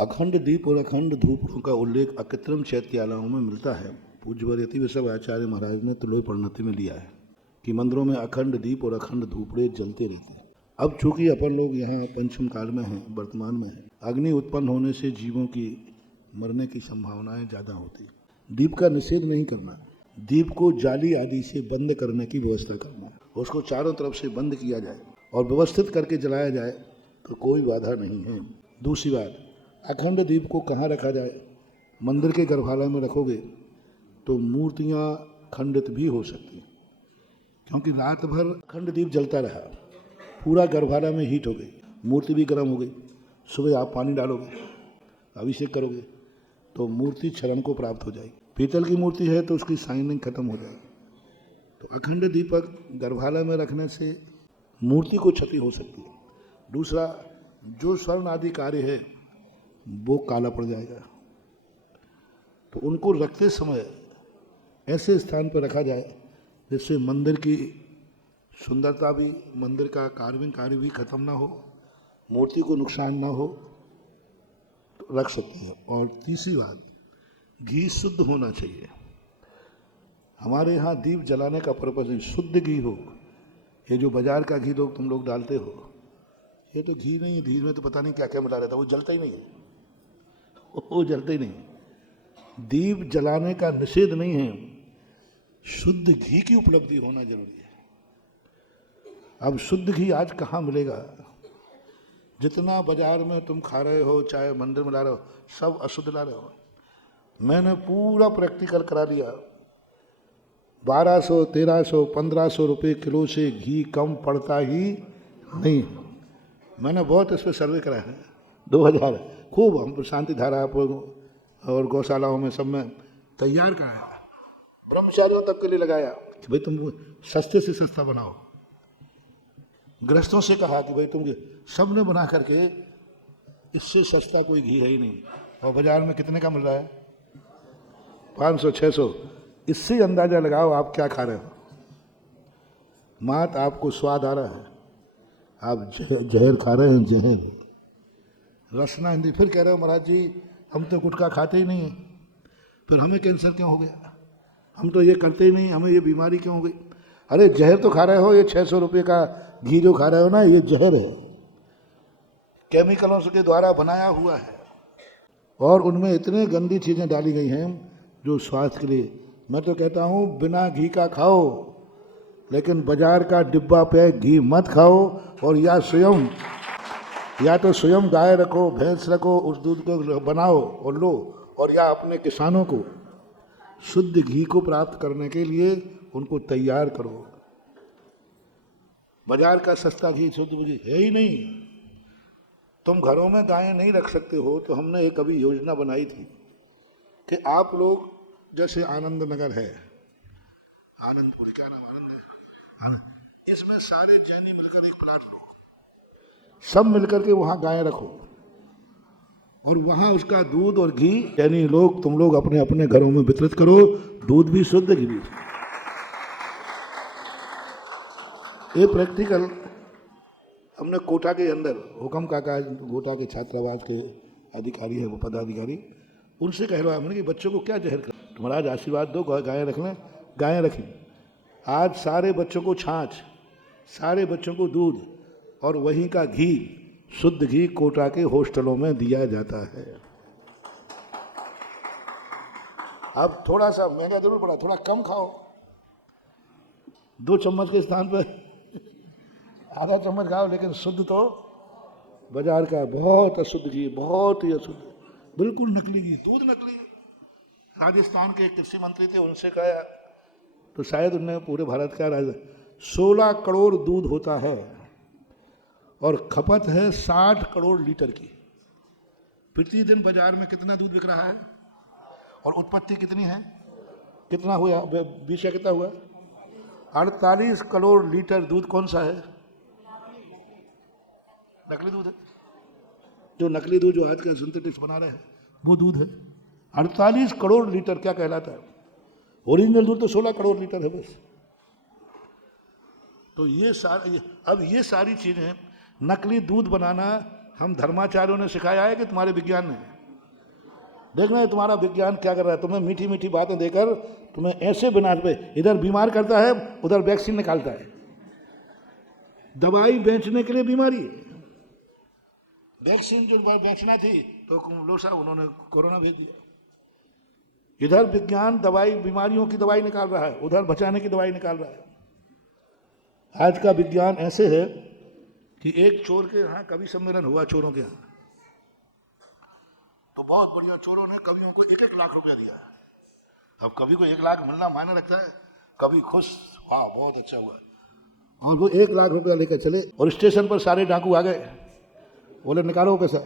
अखंड दीप और अखंड धूपों का उल्लेख अकृत्रिम चैत्यालयों में मिलता है। पूज्यवर यति विश्व आचार्य महाराज ने तुलोय प्रणति में लिया है कि मंदिरों में अखंड दीप और अखंड धूपड़े जलते रहते हैं। अब चूंकि अपन लोग यहाँ पंचम काल में हैं, वर्तमान में हैं, अग्नि उत्पन्न होने से जीवों की मरने की संभावनाएं ज़्यादा होती। दीप का निषेध नहीं करना, दीप को जाली आदि से बंद करने की व्यवस्था करना, उसको चारों तरफ से बंद किया जाए और व्यवस्थित करके जलाया जाए तो कोई बाधा नहीं है। दूसरी बात, अखंड दीप को कहाँ रखा जाए? मंदिर के गर्भालय में रखोगे तो मूर्तियाँ खंडित भी हो सकती हैं, क्योंकि रात भर अखंड दीप जलता रहा, पूरा गर्भालय में हीट हो गई, मूर्ति भी गर्म हो गई। सुबह आप पानी डालोगे, अभिषेक करोगे तो मूर्ति क्षरण को प्राप्त हो जाएगी। पीतल की मूर्ति है तो उसकी शाइनिंग खत्म हो जाएगी। तो अखंड दीपक गर्भालय में रखने से मूर्ति को क्षति हो सकती है। दूसरा, जो स्वर्ण आदि कार्य है वो काला पड़ जाएगा। तो उनको रखते समय ऐसे स्थान पर रखा जाए जिससे मंदिर की सुंदरता भी, मंदिर का कार्विंग कार्य भी खत्म ना हो, मूर्ति को नुकसान ना हो, तो रख सकते हैं। और तीसरी बात, घी शुद्ध होना चाहिए। हमारे यहाँ दीप जलाने का पर्पज नहीं, शुद्ध घी हो। ये जो बाजार का घी तुम लोग डालते हो, ये तो घी नहीं है, घी में तो पता नहीं क्या क्या मिला रहता है, वो जलता ही नहीं है, वो जलता ही नहीं। दीप जलाने का निषेध नहीं है, शुद्ध घी की उपलब्धि होना जरूरी है। अब शुद्ध घी आज कहाँ मिलेगा? जितना बाजार में तुम खा रहे हो, चाहे मंदिर में ला रहे हो, सब अशुद्ध ला रहे हो। मैंने पूरा प्रैक्टिकल करा लिया। 1200, 1300, 1500 रुपये किलो से घी कम पड़ता ही नहीं। मैंने बहुत इस पर सर्वे करा है, 2000 खूब हम शांति धारा और गौशालाओं में सब में तैयार कराया, ब्रह्मचारियों तक के लिए लगाया कि भाई तुम सस्ते से सस्ता बनाओ। गृहस्थों से कहा कि भाई तुम, सब ने बना करके, इससे सस्ता कोई घी है ही नहीं। और बाजार में कितने का मिल रहा है? 500, 600। इससे अंदाजा लगाओ आप क्या खा रहे हो। मात आपको स्वाद आ रहा है, आप जहर खा रहे हैं, जहर। रसना हिंदी। फिर कह रहे हो महाराज जी हम तो गुटखा खाते ही नहीं है, फिर हमें कैंसर क्यों हो गया? हम तो ये करते ही नहीं, हमें ये बीमारी क्यों हो गई? अरे जहर तो खा रहे हो, ये 600 रुपये का घी जो खा रहे हो ना, ये जहर है, केमिकलों के द्वारा बनाया हुआ है, और उनमें इतने गंदी चीज़ें डाली गई हैं जो स्वास्थ्य के लिए। मैं तो कहता हूँ बिना घी का खाओ, लेकिन बाजार का डिब्बा पैक घी मत खाओ। और या तो स्वयं गाय रखो, भैंस रखो, उस दूध को बनाओ और लो, और या अपने किसानों को शुद्ध घी को प्राप्त करने के लिए उनको तैयार करो। बाजार का सस्ता घी शुद्ध घी है ही नहीं। तुम घरों में गायें नहीं रख सकते हो, तो हमने एक अभी योजना बनाई थी कि आप लोग, जैसे आनंद नगर है, आनंदपुर, क्या नाम, आनंद, इसमें सारे जैनी मिलकर एक प्लाट लो, सब मिलकर के वहाँ गायें रखो, और वहाँ उसका दूध और घी जैनी लोग, तुम लोग अपने अपने घरों में वितरित करो। दूध भी शुद्ध, घी भी। ये प्रैक्टिकल हमने कोटा के अंदर, हुकम काका कोटा के छात्रावास के अधिकारी है, वो पदाधिकारी, उनसे कहलवाया मैंने कि बच्चों को क्या जहर कर, तुम्हारा आज आशीर्वाद दो, गायें रख लें। गायें रखी। आज सारे बच्चों को छाछ, सारे बच्चों को दूध, और वहीं का घी, शुद्ध घी कोटा के हॉस्टलों में दिया जाता है। अब थोड़ा सा महंगा जरूर पड़ा, थोड़ा कम खाओ, 2 चम्मच के स्थान पर आधा चम्मच खाओ, लेकिन शुद्ध तो बाजार का बहुत अशुद्ध घी, बहुत ही अशुद्ध, बिल्कुल नकली घी, दूध नकली। राजस्थान के कृषि मंत्री थे, उनसे कहा तो शायद उन्होंने पूरे भारत का 16 करोड़ दूध होता है और खपत है 60 करोड़ लीटर की। प्रतिदिन बाजार में कितना दूध बिक रहा है और उत्पत्ति कितनी है? कितना हुआ? 20 या कितना हुआ? 48 करोड़ लीटर दूध कौन सा है? नकली दूध है। जो नकली दूध जो आज का सिंथेटिक्स बना रहे हैं वो दूध है। 48 करोड़ लीटर क्या कहलाता है? ओरिजिनल दूध तो 16 करोड़ लीटर है बस। तो ये सारी चीज़ें, नकली दूध बनाना हम धर्माचार्यों ने सिखाया है कि तुम्हारे विज्ञान ने? देखना है तुम्हारा विज्ञान क्या कर रहा है। तुम्हें मीठी मीठी बातें देकर तुम्हें ऐसे बना पे इधर बीमार करता है, उधर वैक्सीन निकालता है। दवाई बेचने के लिए बीमारी है। वैक्सीन जो बेचना थी तो लोग साहब उन्होंने कोरोना भेज दिया। इधर विज्ञान दवाई, बीमारियों की दवाई निकाल रहा है, उधर बचाने की दवाई निकाल रहा है। आज का विज्ञान ऐसे है कि एक चोर के यहाँ कवि सम्मेलन हुआ, चोरों के यहाँ, तो बहुत बढ़िया चोरों ने कवियों को 1-1 लाख रुपया दिया। अब कवि को 1 लाख मिलना मायने रखता है। कवि खुश, वाह बहुत अच्छा हुआ। और वो 1 लाख रुपया लेकर चले और स्टेशन पर सारे डाकू आ गए। बोले निकालो पैसा।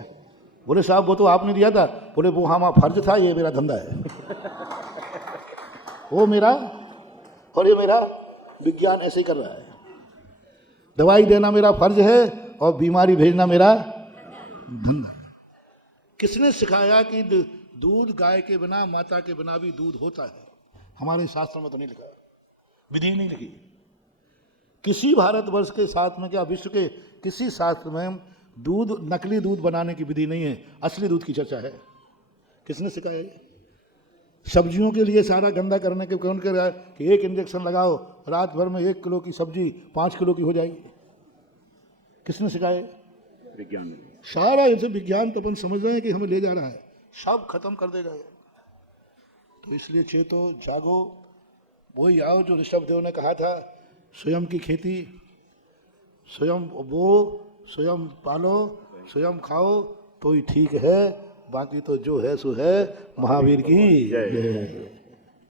बोले साहब वो तो आपने दिया था। बोले वो हाँ फर्ज था, ये मेरा धंधा है। वो मेरा और ये मेरा विज्ञान ऐसे ही कर रहा है। दवाई देना मेरा फर्ज है और बीमारी भेजना मेरा धंधा है। किसने सिखाया कि दूध गाय के बिना, माता के बिना भी दूध होता है? हमारे शास्त्र में तो नहीं लिखा, विधि नहीं लिखी। किसी भारतवर्ष के साथ में, क्या विश्व के किसी शास्त्र में दूध, नकली दूध बनाने की विधि नहीं है, असली दूध की चर्चा है। किसने सिखाया ये? सब्जियों के लिए सारा गंदा करने के कौन कह रहा है कि 1 इंजेक्शन लगाओ, रात भर में 1 किलो की सब्जी 5 किलो की हो जाएगी? किसने सिखाया? विज्ञान ने। सारा इसे विज्ञान तो अपन समझ रहे हैं कि हमें ले जा रहा है, सब खत्म कर देगा। तो इसलिए चेतो, जागो, वही आओ जो ऋषभदेव ने कहा था, स्वयं की खेती, स्वयं बो, स्वयं पालो, स्वयं खाओ तो ही ठीक है, बाकी तो जो है सो है। महावीर की जय।